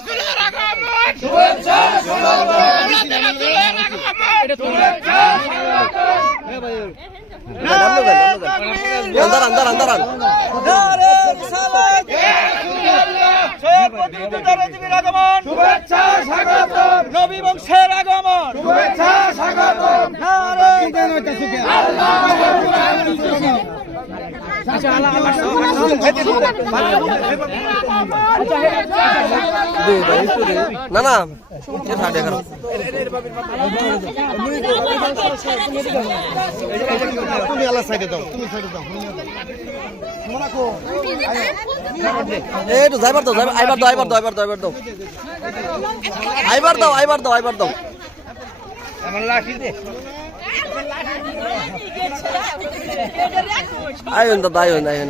রাসূলের আগমন শুভেচ্ছা স্বাগতম রাসূলের আগমন শুভেচ্ছা স্বাগতম अंदर নারে রিসালাত সৈয়দ মতিউদ্দিন নবীর আগমন শুভেচ্ছা স্বাগতম নবী বংশের আগমন শুভেচ্ছা স্বাগতম নারে না না ये साढ़े करो তুমি আলাদা সাইডে দাও তুমি সাইডে দাও ए तो ड्राइवर दो आइबर दो এমন লাঠি দে आयो दादा आयो नहीं